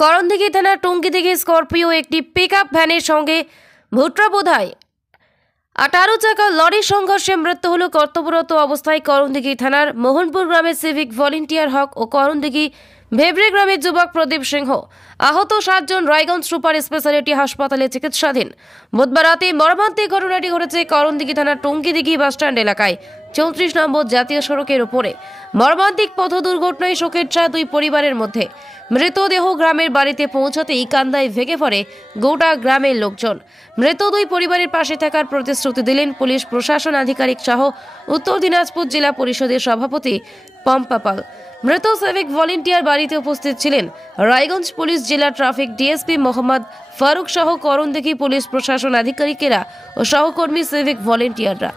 করণদিঘি থানার টঙ্গী থেকে স্করপিও একটি পিকআপ ভ্যানের সঙ্গে ভুট্টা বোঝাই 18 চাকা লরির সংঘর্ষে মৃত্যু হল কর্তব্যরত অবস্থায় করণদিঘি থানার মোহনপুর গ্রামের সিভিক ভলেন্টিয়ার হক ও করণদিঘি ভেবরে গ্রামের যুবক প্রদীপ সিংহ। আহত 7 জন রায়গঞ্জ সুপার স্পেশালিটি হাসপাতালে চিকিৎসাধীন। বুধবার রাতে মর্মান্তিক ঘটনাটি ঘটেছে করণদিঘি থানার টঙ্গীদিঘি বাসস্ট্যান্ড এলাকায় 34 নম্বর জাতীয় সড়কের উপরে। মর্মান্তিক পথ দুর্ঘটনায় শোকের ছায়া দুই পরিবারের মধ্যে। মৃতদেহ গ্রামের বাড়িতে পৌঁছাতেই কান্দায় ভেঙে পড়ে গোটা গ্রামের লোকজন। মৃত দুই পরিবারের পাশে থাকার প্রতিশ্রুতি দিলেন পুলিশ প্রশাসন আধিকারিক সহ উত্তর দিনাজপুর জেলা পরিষদের সভাপতি পম্পা পাল। মৃত সিভিক ভলেন্টিয়ার বাড়িতে উপস্থিত ছিলেন রায়গঞ্জ পুলিশ জেলা ট্রাফিক ডিএসপি মোহাম্মদ ফারুক সহ করণদিঘি পুলিশ প্রশাসন আধিকারিকেরা ও সহকর্মী সিভিক ভলেন্টিয়াররা।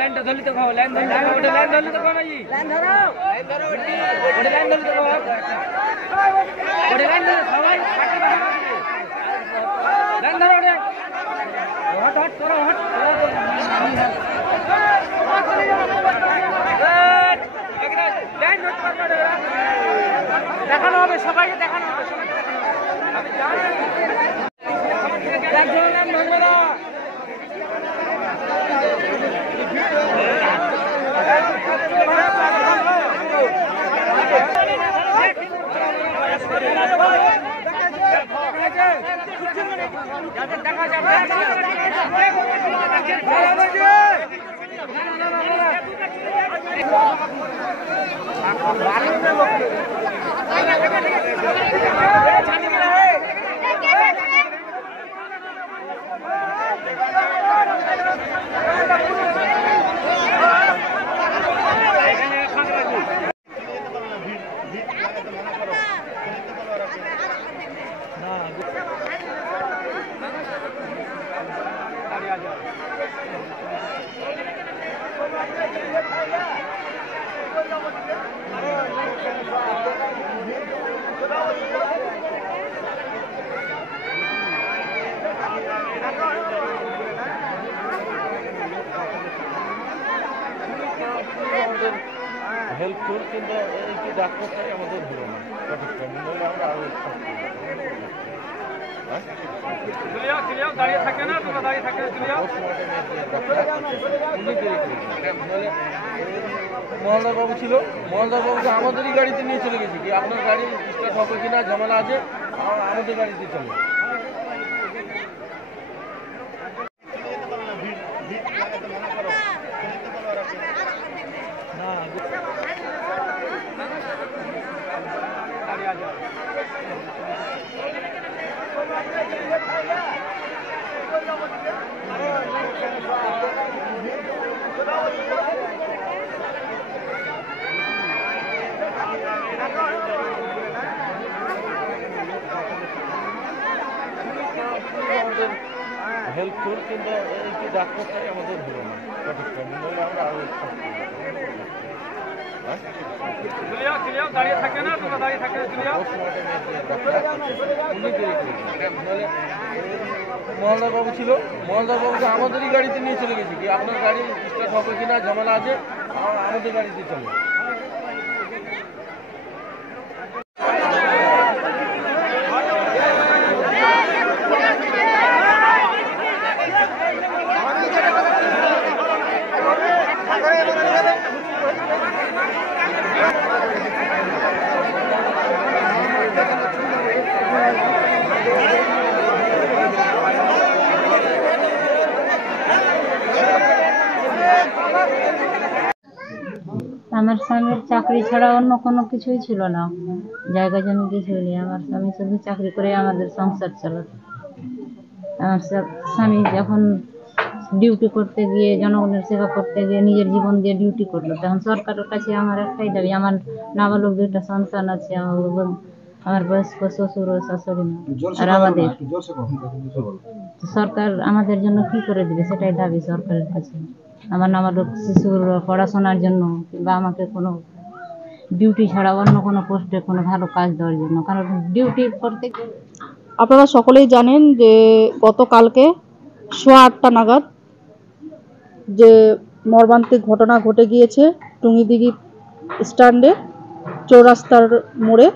লাইনটা ধরলি তো খাও, লাইন ধরলি তো খাও না জি, লাইন ধরো লাইন ধরলি তো খাও, লাইন ধরো সবাই লাইন ধরো, হট হট করো, হট দেখানো হবে, সবাইকে দেখানো হবে, হেল্পফুল, কিন্তু এই ডাক্তারটাই আমাদের হলো না যথেষ্ট, নইলে আমরা আরো দাঁড়িয়ে থাকে না, তোমরা দাঁড়িয়ে থাকে মহলদার বাবু ছিল, মহলদার বাবুকে আমাদেরই গাড়িতে নিয়ে চলে গেছি, কি আপনার গাড়ি স্টার্ট হবে কিনা ঝামেলা আছে, আমাদের গাড়িতে চলে। হেল্পফুল, কিন্তু এই ডাক্তারটাই আমাদের হলো না যথেষ্ট, নইলে আমরা আরো দাঁড়িয়ে থাকে না, তোমরা দাঁড়িয়ে থাকে মহলদার বাবু ছিল, মহলদার বাবুকে আমাদেরই গাড়িতে নিয়ে চলে গেছি, কি আপনার গাড়ি স্টার্ট হবে কিনা ঝামেলা আছে, আমাদের গাড়িতে চলে। আমার স্বামীর চাকরি ছাড়া অন্য কোনো কিছুই ছিল না, জায়গা জমি কিছুই নেই। আমার স্বামী শুধু চাকরি করে আমাদের সংসার চালাতো। আমার স্বামী যখন ডিউটি করতে গিয়ে, জনগণের সেবা করতে গিয়ে নিজের জীবন দিয়ে ডিউটি করলো, তখন সরকারের কাছে আমার একটাই দাবি, আমার নাবালক দুইটা সন্তান আছে, আমার বয়স্ক শ্বশুর ও শাশুড়ি মা, আর আমাদের সরকার আমাদের জন্য কি করে দিবে সেটাই দাবি সরকারের কাছে। আমার নাবালক শিশুর পড়াশোনার জন্য, কিংবা আমাকে কোনো ডিউটি ছাড়া অন্য কোনো পোস্টে কোনো ভালো কাজ দেওয়ার জন্য, কারণ ডিউটি করতে। আপনারা সকলেই জানেন যে গতকালকে 8:30 নাগাদ যে মর্মান্তিক ঘটনা ঘটে গিয়েছে টুঙ্গিদিঘি স্ট্যান্ডে চৌরাস্তার মোড়ে,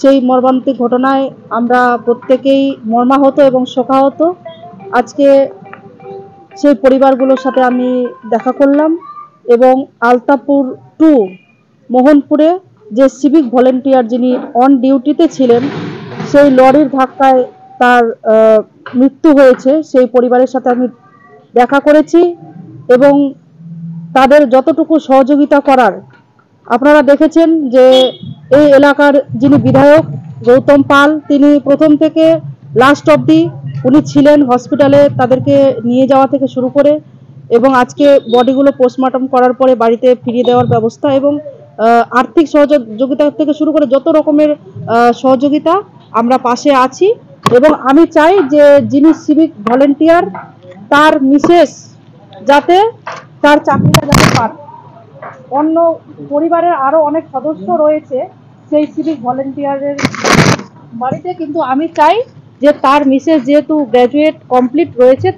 সেই মর্মান্তিক ঘটনায় আমরা প্রত্যেকেই মর্মাহত এবং শোকাহত। আজকে সেই পরিবারগুলোর সাথে আমি দেখা করলাম এবং আলতাপুর 2 মোহনপুরে যে সিভিক ভলেন্টিয়ার যিনি অন ডিউটিতে ছিলেন, সেই লরির ধাক্কায় তার মৃত্যু হয়েছে, সেই পরিবারের সাথে আমি দেখা করেছি এবং তাদের যতটুকু সহযোগিতা করার, আপনারা দেখেছেন যে এই এলাকার যিনি বিধায়ক গৌতম পাল, তিনি প্রথম থেকে লাস্ট অবধি উনি ছিলেন হসপিটালে, তাদেরকে নিয়ে যাওয়া থেকে শুরু করে, এবং আজকে বডিগুলো পোস্টমর্টম করার পরে বাড়িতে ফিরিয়ে দেওয়ার ব্যবস্থা এবং আর্থিক সহযোগিতা থেকে শুরু করে যত রকমের সহযোগিতা আমরা পাশে আছি এবং আমি চাই যে যিনি সিভিক ভলেন্টিয়ার তার মিসেস যাতে তার চাকরিটা যাতে পান। অন্য পরিবারের আরো অনেক সদস্য রয়েছে সেই সিভিক ভলেন্টিয়ারের বাড়িতে, কিন্তু আমি চাই যে তার মিসেস যেহেতু গ্র্যাজুয়েট কমপ্লিট রয়েছে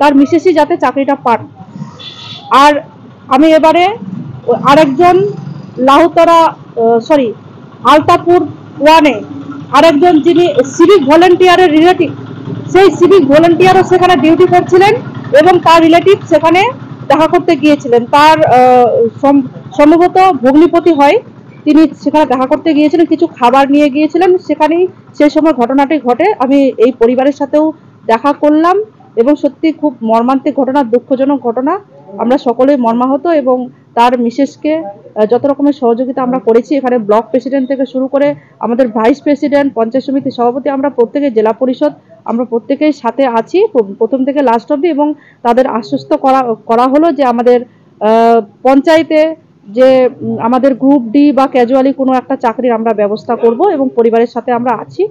তার মিসেসই যাতে চাকরিটা পান। আর আমি এবারে আরেকজন লাহুতরা আলতাপুর ওয়ানে আরেকজন যিনি সিভিক ভলেন্টিয়ারের রিলেটিভ, সেই সিভিক ভলেন্টিয়ারও সেখানে ডিউটি করছিলেন এবং তার রিলেটিভ সেখানে দেখা করতে গিয়েছিলেন। তার সম্ভবত ভগ্নিপতি হয়, তিনি সেখানে দেখা করতে গিয়েছিলেন, কিছু খাবার নিয়ে গিয়েছিলেন, সেখানেই সেই সময় ঘটনাটি ঘটে। আমি এই পরিবারের সাথেও দেখা করলাম এবং সত্যি খুব মর্মান্তিক ঘটনা, দুঃখজনক ঘটনা। আমরা সকলেই মর্মাহত এবং তার মিসেসকে যত রকমের সহযোগিতা আমরা করেছি, এখানে ব্লক প্রেসিডেন্ট থেকে শুরু করে আমাদের ভাইস প্রেসিডেন্ট, পঞ্চায়েত সমিতির সভাপতি, আমরা প্রত্যেকে, জেলা পরিষদ, আমরা প্রত্যেকেই সাথে আছি প্রথম থেকে লাস্ট অবধি। এবং তাদের আশ্বস্ত করা হলো যে আমাদের পঞ্চায়েতে যে আমাদের গ্রুপ ডি বা ক্যাজুয়ালি কোনো একটা চাকরির আমরা ব্যবস্থা করব এবং পরিবারের সাথে আমরা আছি।